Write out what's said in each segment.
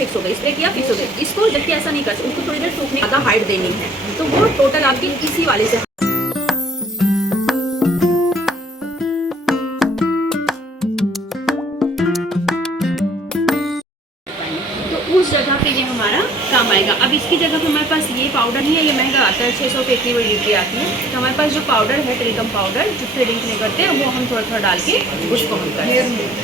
Fix हो गई, spray किया फिक्स हो गई। इसको जबकि ऐसा नहीं कर सकते, उसको थोड़ी देर सूखने ज़्यादा हाइट देनी है, तो वो टोटल आपकी इसी वाले से। तो उस जगह पे ये हमारा काम आएगा। अब इसकी जगह पे हमारे पास ये पाउडर नहीं है, ये महंगा आता है, 600 पे इतनी बड़ी लीटर आती है। तो हमारे पास जो पाउडर है टेलिकम पाउडर, जो थ्रेडिंग में करते हैं, वो हम थोड़ा थोड़ा डाल के उसको हम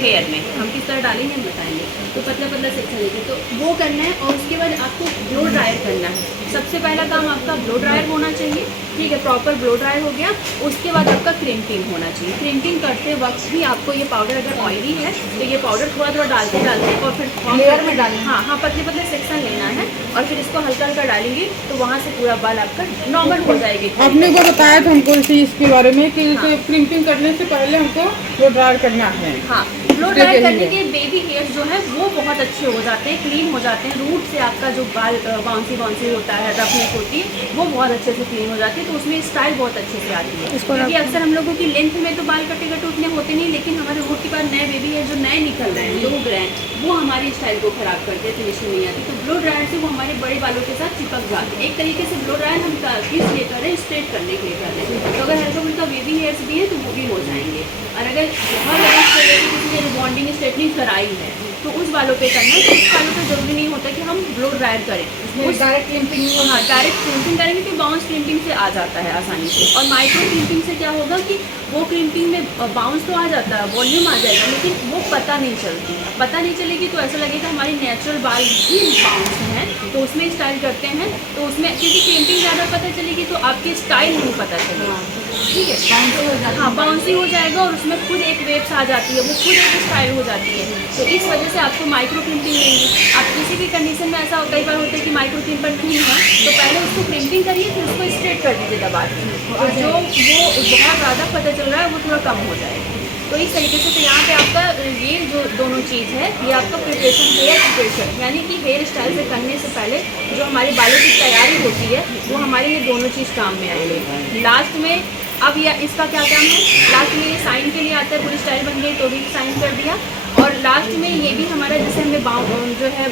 हेयर में हम किस तरह डालेंगे हम बताएंगे। तो पतला पतला सेक्शन लेके तो वो करना है, और उसके बाद आपको ब्लो ड्रायर करना है। सबसे पहला काम आपका ब्लो ड्रायर होना चाहिए, ठीक है, प्रॉपर ब्लो ड्रायर हो गया। उसके बाद आपका क्रिम्पिंग होना चाहिए। क्रिम्पिंग करते वक्त भी आपको ये पाउडर अगर ऑयली है तो ये पाउडर थोड़ा थोड़ा डालते डालते और फिर लेयर में डालना, हाँ हाँ, पतले पतले सेक्शन लेना है, और फिर इसको हल्का हल्का डालेंगे तो वहाँ से पूरा बाल आपका नॉर्मल हो जाएगी। आपने को बताया था हमको इस चीज़ के बारे में कि क्रिम्पिंग करने से पहले हमको ब्लो ड्रायर करना है। हाँ, ब्लो ड्रायर करने के बेबी हेयर्स जो है वो बहुत अच्छे हो जाते हैं, क्लीन हो जाते हैं। रूट से आपका जो बाल बाउंसी बाउंसी होता है, रफनेस होती है, वो बहुत अच्छे से क्लीन हो जाती है। तो उसमें स्टाइल बहुत अच्छे से आती है, क्योंकि अक्सर हम लोगों की लेंथ में तो बाल कटे कटे उतने होते नहीं, लेकिन हमारे रूट के बाद नए बेबी हेयर जो नए निकल रहे हैं, जो उग रहे हैं, वो हमारी स्टाइल को खराब करते हैं, फिनिशिंग नहीं आती। तो ब्लो ड्रायर से वो हमारे बड़े बालों के साथ चिपक जाते हैं। एक तरीके से ब्लो ड्रायर हम किस लिए कर रहे हैं, स्ट्रेट करने के लिए कर रहे हैं। तो अगर हल्का फुल्का बेबी हेयर्स भी है तो वो भी हो जाएंगे। और अगर बहुत ज़्यादा किसी ने बॉन्डिंग स्ट्रेटनिंग कराई है तो उस बालों पे करना है। तो उस बालों पे जरूरी नहीं होता कि हम ब्लो ड्रायर करें, उस डायरेक्ट क्लिपिंग, हाँ डायरेक्ट क्लिपिंग करेंगे तो बाउंस क्लिपिंग से आ जाता है आसानी से। और माइक्रो क्लिपिंग से क्या होगा कि वो क्लिपिंग में बाउंस तो आ जाता है, वॉल्यूम आ जाएगा, लेकिन वो पता नहीं चलती। पता नहीं चलेगी तो ऐसा लगेगा हमारी नेचुरल बाल ही बाउंस हैं, तो उसमें स्टाइल करते हैं तो उसमें क्योंकि क्लिपिंग ज़्यादा पता चलेगी तो आपकी स्टाइल नहीं पता चलेगा, ठीक है, हाँ बाउंसी हो जाएगा और उसमें खुद एक वेव्स आ जाती है, वो खुद एक स्टाइल हो जाती है। तो इस वजह से आपको माइक्रो क्रिम्पिंग लेंगे। आप किसी भी कंडीशन में ऐसा कई बार होता है कि माइक्रो क्रिम्पर नहीं है तो पहले उसको क्रिम्पिंग करिए, फिर उसको स्ट्रेट कर दीजिए दबा के, और जो वो बहुत ज़्यादा पता चल रहा है वो थोड़ा कम हो जाएगा। तो इस तरीके से तो यहाँ पे आपका ये जो दोनों चीज़ है, ये आपका प्रिपरेशन, हेयर प्रिपरेशन, यानी कि हेयर स्टाइल से करने से पहले जो हमारे बालों की तैयारी होती है वो हमारे ये दोनों चीज़ काम में आएंगे। लास्ट में अब यह इसका क्या काम है, लास्ट में ये साइन के लिए आता है, पूरी स्टाइल बन गई तो भी साइन कर दिया। और लास्ट में ये भी हमारा जैसे हमें जो है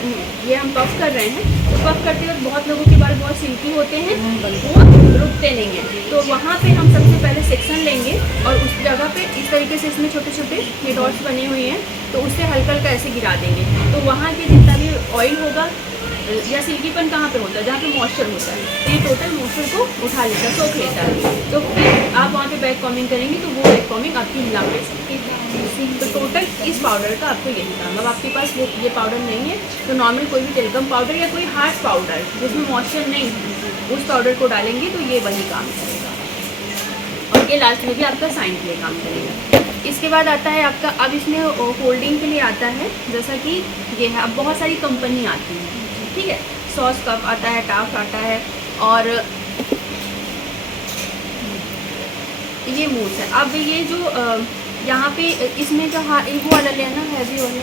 ये हम पफ कर रहे हैं, तो पफ करते वक्त बहुत लोगों के बाल बहुत सिल्की होते हैं, वो रुकते नहीं हैं। तो वहाँ पे हम सबसे पहले सेक्शन लेंगे और उस जगह पे इस तरीके से इसमें छोटे छोटे ये डॉट्स बने हुए हैं, तो उससे हल्का हल्का ऐसे गिरा देंगे। तो वहाँ के जितना भी ऑयल होगा या सिल्कीपन कहाँ पे होता है, जहाँ पे मॉइस्चर होता है, तो ये टोटल मॉइस्चर को उठा लेता है, सोख लेता है। तो फिर आप वहाँ पे बैक कॉमिंग करेंगे तो वो बैक कॉमिंग आपकी लंबे से। तो टोटल इस पाउडर का आपको यही काम। अब आपके पास ये पाउडर नहीं है तो नॉर्मल कोई भी टेलिकम पाउडर या कोई हार्ड पाउडर जिसमें मॉइस्चर नहीं है उस पाउडर को डालेंगे तो ये वही काम करेगा, और ये लास्ट में भी आपका साइन के लिए काम करेगा। इसके बाद आता है आपका, अब इसमें होल्डिंग के लिए आता है, जैसा कि ये है, अब बहुत सारी कंपनी आती है, ठीक है, सॉस कप आता है, टाफ आता है, और ये मूस है। अब ये जो यहाँ पे इसमें जो वो वाला लेना हैवी वाला,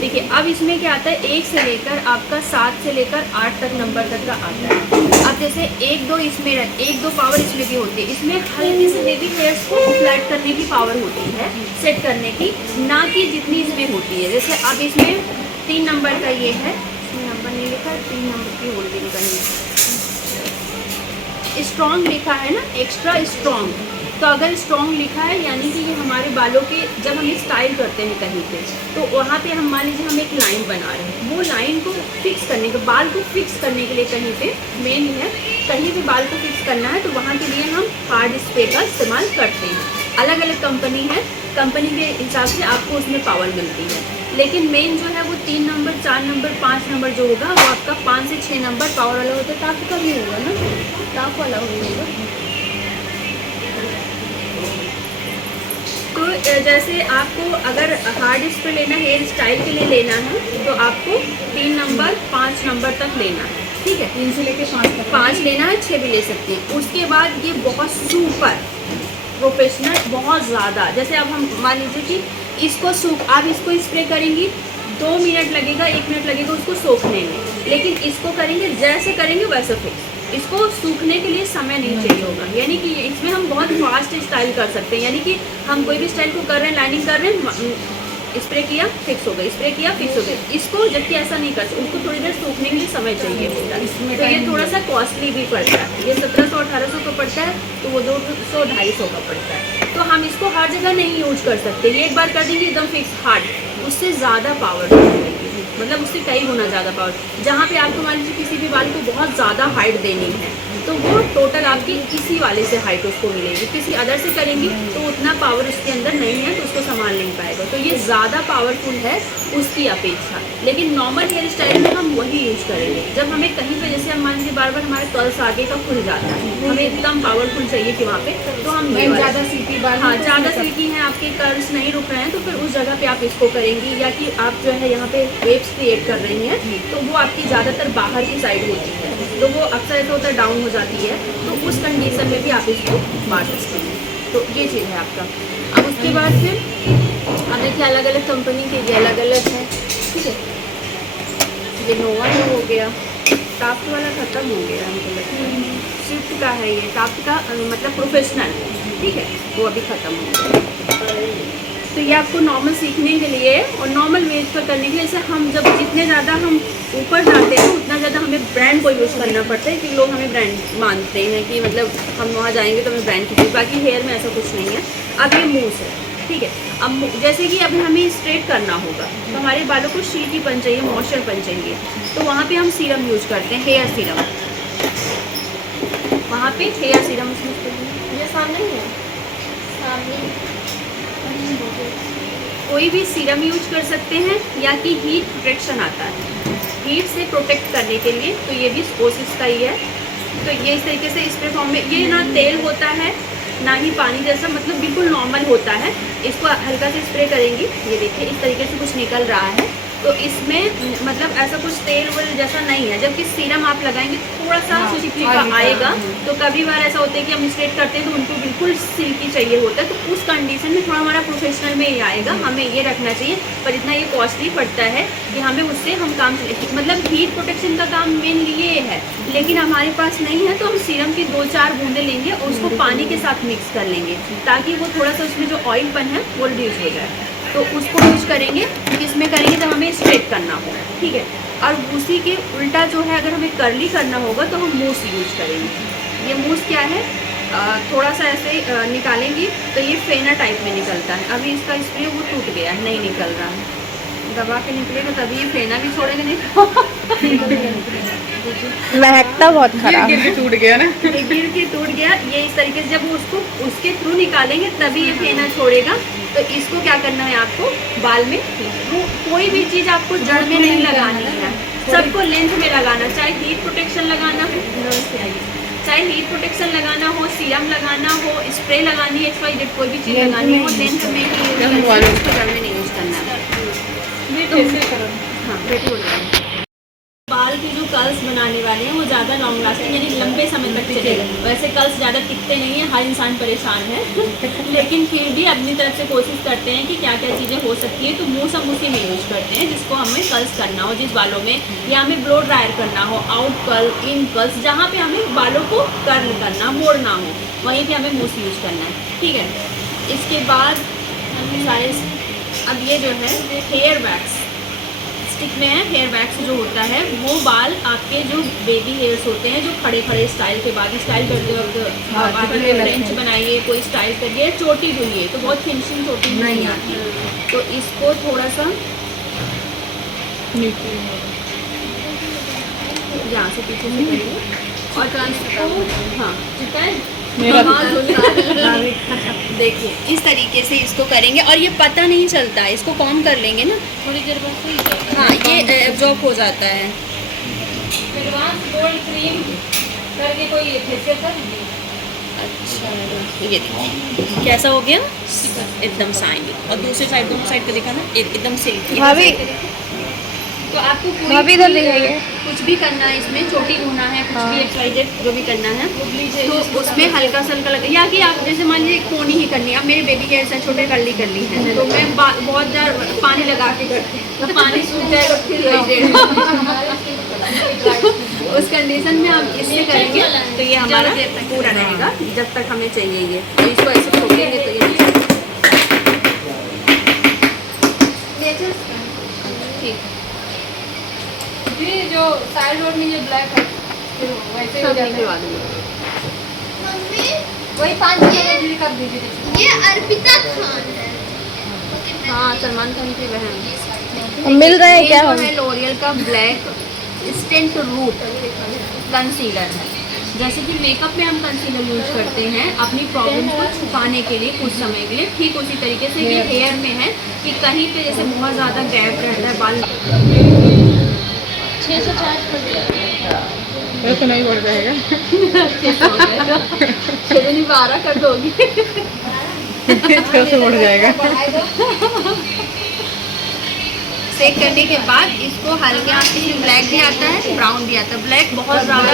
देखिए अब इसमें क्या आता है, 1 से लेकर आपका 7 से लेकर 8 तक नंबर तक का आता है। अब जैसे 1-2 इसमें 1-2 पावर इसमें भी होती है, इसमें हल्की से बेबी हेयर्स को फ्लैट करने की पावर होती है, सेट करने की, ना कि जितनी इसमें होती है। जैसे अब इसमें 3 नंबर का ये है, इसमें नंबर नहीं लिखा है, 3 नंबर की होल्डिंग करनी है, स्ट्रॉन्ग लिखा है ना, एक्स्ट्रा स्ट्रॉन्ग। तो अगर स्ट्रॉन्ग लिखा है यानी कि ये हमारे बालों के, जब हम स्टाइल करते हैं कहीं पे तो वहाँ पे हम मान लीजिए हम एक लाइन बना रहे हैं, वो लाइन को फिक्स करने के, बाल को फिक्स करने के लिए कहीं पे मेन है, कहीं भी बाल को फिक्स करना है तो वहाँ के लिए हम हार्ड स्प्रे का इस्तेमाल करते हैं। अलग अलग कंपनी है, कंपनी के हिसाब से आपको उसमें पावर मिलती है, लेकिन मेन जो है वो 3 नंबर 4 नंबर 5 नंबर जो होगा वो आपका 5 से 6 नंबर पावर वाला होता है। टाफ का भी होगा ना, टाफ वाला होगा। तो जैसे आपको अगर हार्ड स्प्रे लेना है, हेयर स्टाइल के लिए लेना है, तो आपको 3 नंबर 5 नंबर तक लेना है, ठीक है, 3 से लेकर 5 तक 5 लेना है, 6 भी ले सकते हैं। उसके बाद ये बहुत सुपर प्रोफेशनल, बहुत ज़्यादा, जैसे अब हम मान लीजिए कि इसको आप इसको स्प्रे करेंगी 2 मिनट लगेगा, 1 मिनट लगेगा उसको सूखने में, लेकिन इसको करेंगे जैसे करेंगे वैसे फिक्स, इसको सूखने के लिए समय नहीं चाहिए होगा। यानी कि इसमें हम बहुत फास्ट स्टाइल कर सकते हैं, यानी कि हम कोई भी स्टाइल को कर रहे हैं, लाइनिंग कर रहे हैं, स्प्रे किया फिक्स हो गई, स्प्रे किया फिक्स हो गई। इसको जबकि ऐसा नहीं कर सकते, उसको थोड़ी देर सूखने के लिए समय चाहिए होता है। तो ये थोड़ा सा कॉस्टली भी पड़ता है, ये 1700-1800 का पड़ता है, तो वो 200-250 का पड़ता है। तो हम इसको हर जगह नहीं यूज कर सकते, ये एक बार कर देंगे एकदम फिक्स हार्ड, उससे ज़्यादा पावर मिलेगी, मतलब उससे कई गुना ज़्यादा पावर। जहाँ पे आपको मान लीजिए किसी भी बाल को बहुत ज़्यादा हाइट देनी है, तो वो टोटल आपकी इसी वाले से हाइट उसको मिलेगी। किसी अदर से करेंगी तो उतना पावर उसके अंदर नहीं है, तो उसको संभाल नहीं पाएगा। तो ये ज़्यादा पावरफुल है उसकी अपेक्षा। लेकिन नॉर्मल हेयर स्टाइल में हम वही यूज़ करेंगे। जब हमें कहीं पे जैसे हम मान लीजिए बार बार हमारे कर्ल्स आगे का खुल जाता है, हमें एकदम पावरफुल चाहिए कि वहाँ पे, तो हम ज़्यादा सिल्की बाल, हाँ ज़्यादा सिल्की हैं, आपके कर्ल्स नहीं रुक रहे हैं, तो फिर उस जगह पे आप इसको करेंगी। या कि आप जो है यहाँ पे वेव्स क्रिएट कर रही हैं, तो वो आपकी ज़्यादातर बाहर की साइड होती है, तो वो अक्सर ऐसा होता है डाउन हो जाती है, तो उस कंडीशन में भी आप इसको मार सकते हैं। तो ये चीज़ है आपका। अब उसके बाद फिर अब देखिए अलग अलग कंपनी के ये अलग अलग है, ठीक है। ये नोवा जो हो गया, टाफ्ट वाला ख़त्म हो गया हमको लगता है, स्विफ्ट का है ये, टाफ्ट का मतलब प्रोफेशनल, ठीक है, वो अभी ख़त्म हो गया। तो ये आपको नॉर्मल सीखने के लिए और नॉर्मल वेज पर करने के लिए, जैसे हम जब जितने ज़्यादा हम ऊपर जाते हैं उतना ज़्यादा हमें ब्रांड को यूज़ करना पड़ता है, कि लोग हमें ब्रांड मानते हैं कि मतलब हम वहाँ जाएंगे तो हमें ब्रांड की चीज़। बाकी हेयर में ऐसा कुछ नहीं है। अब ये मूस है, ठीक है। अब जैसे कि अभी हमें स्ट्रेट करना होगा, तो हमारे बालों को शिल्कीपन चाहिए, मॉइस्चरपन चाहिए, तो वहाँ पे हम सीरम यूज़ करते हैं, हेयर सीरम। वहाँ पे हेयर सीरम ये सामने ही है, सामने कोई भी सीरम यूज कर सकते हैं, या कि हीट प्रोटेक्शन आता है, हीट से प्रोटेक्ट करने के लिए, तो ये भी ओसिस का ही है। तो ये इस तरीके से स्प्रे फॉर्म में, ये ना तेल होता है ना ही पानी जैसा, मतलब बिल्कुल नॉर्मल होता है। इसको हल्का से स्प्रे करेंगी, ये देखिए इस तरीके से कुछ निकल रहा है, तो इसमें मतलब ऐसा कुछ तेल वेल जैसा नहीं है। जबकि सीरम आप लगाएंगे थोड़ा सा चिपचिपा आएगा, तो कभी बार ऐसा होता है कि हम स्ट्रेट करते हैं तो उनको बिल्कुल सिल्की चाहिए होता है, तो उस कंडीशन में थोड़ा हमारा प्रोफेशनल में ही आएगा, हमें ये रखना चाहिए। पर इतना ये कॉस्टली पड़ता है कि हमें उससे हम काम, मतलब हीट प्रोटेक्शन का काम मेनली ये है, लेकिन हमारे पास नहीं है, तो हम सीरम की 2-4 बूंदें लेंगे और उसको पानी के साथ मिक्स कर लेंगे, ताकि वो थोड़ा सा उसमें जो ऑयलपन है वो रिड्यूस हो जाए। तो उसको यूज करेंगे, किसमें करेंगे, जब हमें स्ट्रेट करना हो, ठीक है। और उसी के उल्टा जो है, अगर हमें कर्ली करना होगा तो हम मूस यूज करेंगे। ये मूस क्या है, थोड़ा सा ऐसे निकालेंगी तो ये फेना टाइप में निकलता है। अभी इसका स्प्रे वो टूट गया, नहीं निकल रहा है, दबा के निकलेगा तभी ये फेना भी छोड़ेगा, नहीं महकता बहुत खराब, गिर के टूट गया ना, ये गिर के टूट गया। ये इस तरीके से जब वो उसको उसके थ्रू निकालेंगे तभी ये फेना छोड़ेगा। तो इसको क्या करना है, आपको बाल में कोई भी चीज़ आपको जड़ में नहीं लगानी है, सबको लेंथ में लगाना, चाहे हीट प्रोटेक्शन लगाना हो, चाहे हीट प्रोटेक्शन लगाना हो, सीरम लगाना हो, स्प्रे लगानी है, XYZ कोई भी चीज़ लगानी हो, लेंथ में ही यूज करना है, उसको जड़ में नहीं यूज करना है। हाँ बेटी बोल रही है। बाल की जो कर्ल्स बनाने वाले हैं वो ज़्यादा लॉन्ग लास्टिंग, यानी लंबे समय तक चलेगा। वैसे कर्ल्स ज़्यादा टिकते नहीं हैं, हर इंसान परेशान है लेकिन फिर भी अपनी तरफ से कोशिश करते हैं कि क्या क्या चीज़ें हो सकती है। तो मूस हम उसी में यूज करते हैं जिसको हमें कर्ल्स करना हो, जिस बालों में, या हमें ब्लो ड्रायर करना हो, आउट कर्ल, इन कर्ल्स, जहाँ पे हमें बालों को कर्ल करना, मोड़ना हो, वहीं पे हमें मूस यूज करना है, ठीक है। इसके बाद सारे, अब ये जो है हेयर वैक्स स्टिक में है। हेयर वैक्स जो होता है वो बाल आपके जो बेबी हेयर्स होते हैं, जो खड़े खड़े स्टाइल के बाद, स्टाइल करते वक्त आप फ्रेंच बनाइए, कोई स्टाइल करिए, चोटी हुई है तो बहुत फिनिशिंग चोटी नहीं आती, तो इसको थोड़ा सा यहाँ से पीछे से करेंगे और इसको, हाँ देखिए इस तरीके से इसको करेंगे और ये पता नहीं चलता है। इसको कॉम कर लेंगे ना थोड़ी देर बाद, हाँ ये एब्जॉर्ब हो जाता है। एडवांस गोल्ड क्रीम करके कोई फेशियल कर दीजिए। अच्छा ये देखिए कैसा हो गया, एकदम शाइनी। और दूसरी साइड, दोनों साइड का देखा ना, एकदम सिल्की। भाभी तो आपको भाभी इधर दिखाइए, कुछ भी करना है इसमें, चोटी होना है, कुछ भी XYZ जो भी करना है, तो उसमें हल्का सा हल्का लगा, या कि आप जैसे मान लीजिए कोनी ही करनी है। अब मेरे बेबी हेयर्स है, छोटे कर्ली करली है, तो मैं बहुत ज़्यादा पानी लगा के करती हूँ, तो पानी सूख जाएगा फिर उस कंडीशन में आप इससे करेंगे तो ये हमारा पूरा रहेगा जब तक हमें चाहिए ये। तो इसको ऐसे ठोकेंगे तो ये ठीक जी जो साइड रोड में ये ब्लैक है फिर वैसे ही हो सब जाता निकलवा है। दूँगी। वही 5 जगह कर दीजिए। ये अर्पिता खान है। हाँ, सलमान खान की बहन। मिल रहा है ये क्या जो हम? है लोरियल का ब्लैक स्टेंट रूट कंसीलर है। जैसे कि मेकअप में हम कंसीलर यूज करते हैं अपनी प्रॉब्लम को छुपाने के लिए कुछ समय के लिए, ठीक उसी तरीके से ये हेयर में है कि कहीं पे जैसे बहुत ज़्यादा गैप रहता है बाल। 600 चार्ज कर दिया। वैसे नहीं बढ़ जाएगा। 12 कर दोगी। 600 बढ़ जाएगा। सेक करने के बाद इसको हल्के हाथ, इसमें ब्लैक भी आता है ब्राउन भी आता है। ब्लैक बहुत ज़्यादा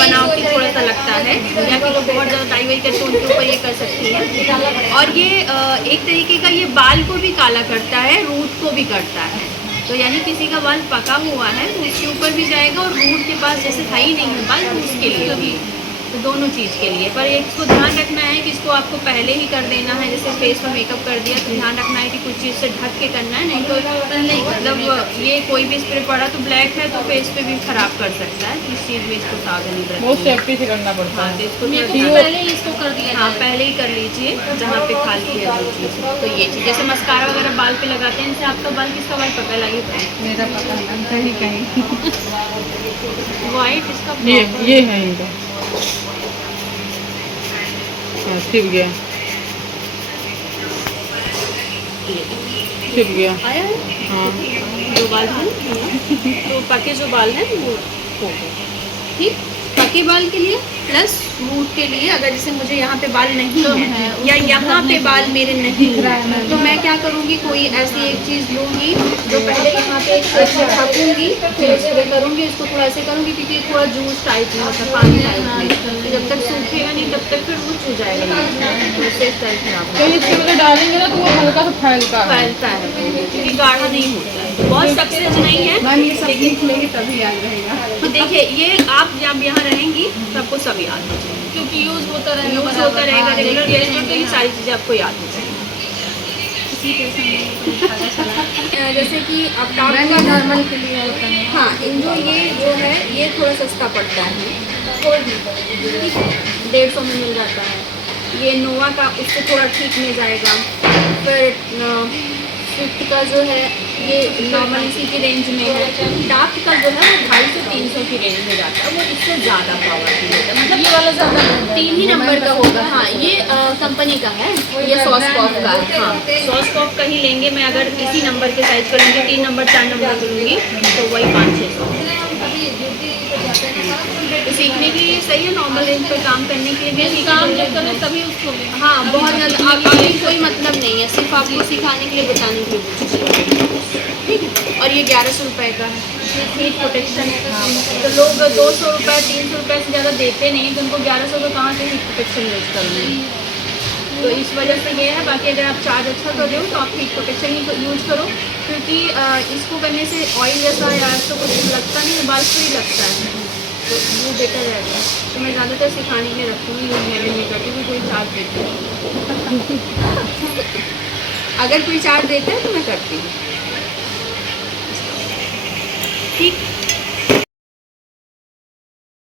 बनावटी थोड़ा सा लगता है, या फिर तो बहुत ज़्यादा डाई वाई करके उनके ऊपर ये कर सकती है। और ये एक तरीके का ये बाल को भी काला करता है, रूट को भी करता है। तो यानी किसी का बाल पका हुआ है तो उसके ऊपर भी जाएगा, और रूट के पास जैसे है ही नहीं है बाल तो उसके लिए भी, तो दोनों चीज़ के लिए। पर इसको ध्यान रखना है कि इसको आपको पहले ही कर देना है। जैसे फेस पर मेकअप कर दिया तो ध्यान रखना है कि कुछ चीज़ से ढक के करना है, नहीं तो नहीं मतलब ये कोई भी स्प्रे पड़ा तो ब्लैक है तो फेस पे भी खराब कर सकता है। इस चीज़ में इसको सावधानी बहुत बरतनी है। सेफ्टी से करना पड़ता हाँ, है। तो इसको पहले ही इसको कर दिया। हाँ, पहले ही कर लीजिए जहाँ पे खाली है वो चीज़। तो ये चीज़ जैसे मस्कारा वगैरह बाल पे लगाते हैं, इनसे आपका बाल किसका बाल पकड़ लगे मेरा पता नहीं कहीं कहीं। वाइट इसका ये है इनका। हाँ, छिप गया छिप गया। आया है। हाँ जो बाल हैं तो पके जो बाल हैं वो हो गए। ठीक, पके बाल के लिए प्लस रूट के लिए, अगर जैसे मुझे यहाँ पे बाल नहीं है या यहाँ पे बाल मेरे नहीं है तो मैं क्या करूँगी, कोई ऐसी एक चीज़ लूँगी जो पहले यहाँ पे अच्छा ढकूँगी, फिर स्प्रे करूँगी, इसको थोड़ा ऐसे करूँगी क्योंकि ये थोड़ा जूस टाइप में होता है, पानी टाइप में। तो जब तक सूखेगा नहीं तब तक फिर वो चू जाएगा, तो इससे स्टाइल खराब तो इसके मतलब डालेंगे ना तो वो हल्का सा फैलता है। फैलता है क्योंकि गाढ़ा नहीं होता है। बहुत सक्सेस नहीं है लेकिन लेंगे तभी याद रहेगा। तो देखिए ये आप जब यहाँ रहेंगी तो आपको सब याद हो जाएगा, क्योंकि यूज़ होता रहेगा रेगुलर बेस पे, तो ये सारी चीज़ें आपको याद हो जाएंगी। जैसे कि अब नॉर्मल के लिए होता है। हाँ, इन जो है ये थोड़ा सस्ता पड़ता है, 150 में मिल जाता है। ये नोवा का उससे थोड़ा ठीक मिल जाएगा। फिर स्विफ्ट का जो है ये नॉर्मल इसी की रेंज में है। डार्क का जो है वो 250 से 300 की रेंज में जाता है, वो इससे ज़्यादा पावरफुल होता है, मतलब ये वाला ज़्यादा 3 ही नंबर का होगा। हाँ, ये कंपनी का है, ये सॉस कॉफ का है। हाँ, सॉस कॉफ का ही लेंगे। मैं अगर इसी नंबर के साइज का लूँगी, 3 नंबर 4 नंबर का लूँगी तो वही 500-600। तो सीखने के लिए सही है, नॉर्मल रेंज पर काम करने के लिए भी काम जब करें तभी उसको। हाँ, बहुत ज़्यादा अभी कोई मतलब नहीं है, सिर्फ आपको सिखाने के लिए, बताने के लिए। ठीक है, और ये 1100 रुपये का है, हीट प्रोटेक्शन। तो लोग 200 रुपये 300 रुपये से ज़्यादा देते नहीं हैं, तो उनको 1100 का कहाँ से हीट प्रोटेक्शन यूज़ करेंगे। तो इस वजह से ये है। बाकी अगर आप चार्ज अच्छा कर रहे हो तो आप हीट प्रोटेक्शन ही यूज़ करो, क्योंकि इसको करने से ऑयल जैसा या तो कुछ लगता नहीं है, बाल फ्री लगता है, तो वो बेटर रहेगा। तो मैं ज़्यादातर सिखाने के लिए रखूँगी, मैंने नहीं करती हूँ कोई चार्ज देती हूँ। अगर कोई चार्ज देता है तो मैं करती हूँ। ठीक।